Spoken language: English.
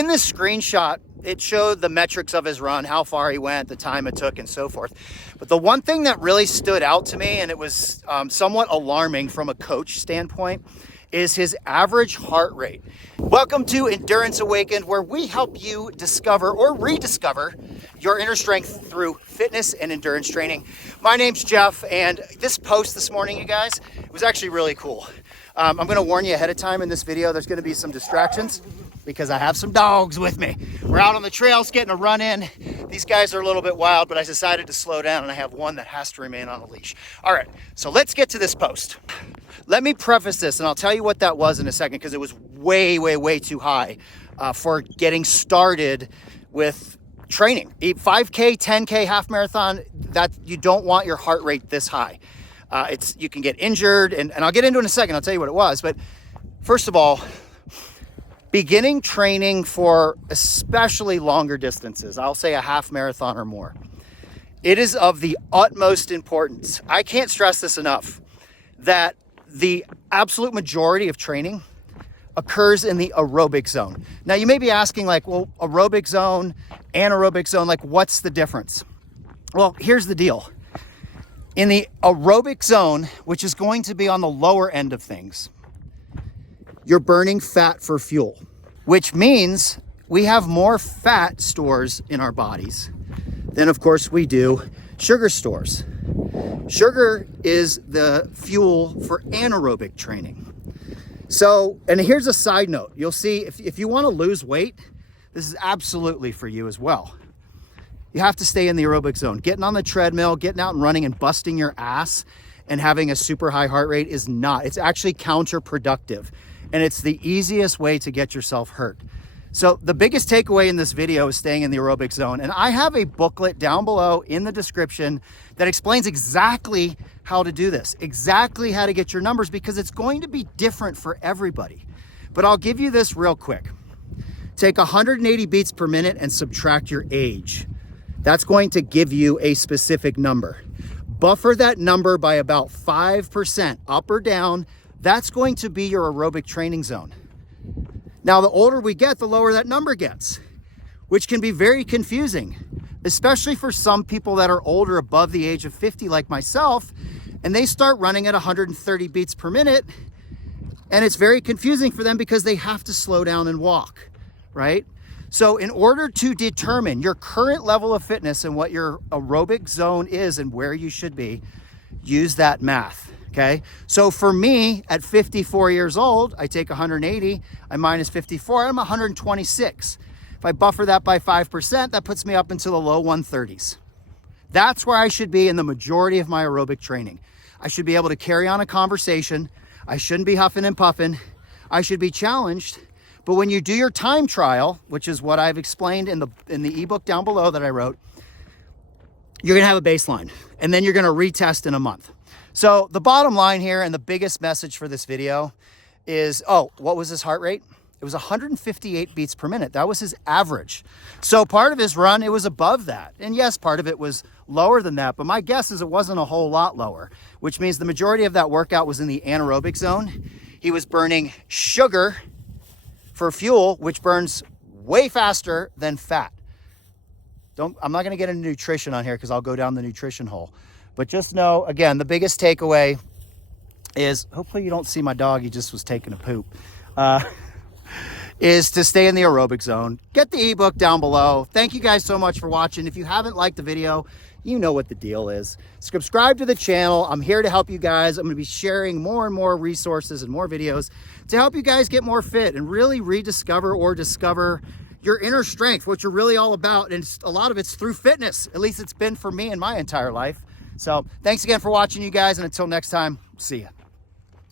In this screenshot, it showed the metrics of his run, how far he went, the time it took, and so forth. But the one thing that really stood out to me, and it was somewhat alarming from a coach standpoint, is his average heart rate. Welcome to Endurance Awakened, where we help you discover or rediscover your inner strength through fitness and endurance training. My name's Jeff, and this post this morning, you guys, it was actually really cool. I'm gonna warn you ahead of time in this video, there's gonna be some distractions because I have some dogs with me. We're out on the trails getting a run in. These guys are a little bit wild, but I decided to slow down, and I have one that has to remain on a leash. All right, so let's get to this post. Let me preface this, and I'll tell you what that was in a second, because it was way too high for getting started with training. 5K, 10K, half marathon, that you don't want your heart rate this high. You can get injured, and I'll get into it in a second. I'll tell you what it was. But first of all, beginning training for especially longer distances, I'll say a half marathon or more, it is of the utmost importance. I can't stress this enough, that the absolute majority of training occurs in the aerobic zone. Now you may be asking, like, well, aerobic zone, anaerobic zone, like what's the difference? Well, here's the deal. In the aerobic zone, which is going to be on the lower end of things, you're burning fat for fuel, which means we have more fat stores in our bodies than, of course, we do sugar stores. Sugar is the fuel for anaerobic training. So, and here's a side note. You'll see if you want to lose weight, this is absolutely for you as well. You have to stay in the aerobic zone. Getting on the treadmill, getting out and running and busting your ass and having a super high heart rate is not. It's actually counterproductive. And it's the easiest way to get yourself hurt. So the biggest takeaway in this video is staying in the aerobic zone. And I have a booklet down below in the description that explains exactly how to do this, exactly how to get your numbers, because it's going to be different for everybody. But I'll give you this real quick. Take 180 beats per minute and subtract your age. That's going to give you a specific number. Buffer that number by about 5% up or down. That's going to be your aerobic training zone. Now, the older we get, the lower that number gets, which can be very confusing, especially for some people that are older, above the age of 50, like myself, and they start running at 130 beats per minute, and it's very confusing for them because they have to slow down and walk, right? So in order to determine your current level of fitness and what your aerobic zone is and where you should be, use that math. Okay, so for me at 54 years old, I take 180, I minus 54, I'm 126. If I buffer that by 5%, that puts me up into the low 130s. That's where I should be in the majority of my aerobic training. I should be able to carry on a conversation. I shouldn't be huffing and puffing. I should be challenged. But when you do your time trial, which is what I've explained in the ebook down below that I wrote, you're gonna have a baseline, and then you're gonna retest in a month. So the bottom line here, and the biggest message for this video is, what was his heart rate? It was 158 beats per minute. That was his average. So part of his run, it was above that. And yes, part of it was lower than that, but my guess is it wasn't a whole lot lower, which means the majority of that workout was in the anaerobic zone. He was burning sugar for fuel, which burns way faster than fat. I'm not gonna get into nutrition on here because I'll go down the nutrition hole. But just know, again, the biggest takeaway is, hopefully you don't see my dog, he just was taking a poop, is to stay in the aerobic zone. Get the ebook down below. Thank you guys so much for watching. If you haven't liked the video, you know what the deal is. Subscribe to the channel. I'm here to help you guys. I'm gonna be sharing more and more resources and more videos to help you guys get more fit and really rediscover or discover your inner strength, what you're really all about. And a lot of it's through fitness. At least it's been for me in my entire life. So thanks again for watching, you guys. And until next time, see ya.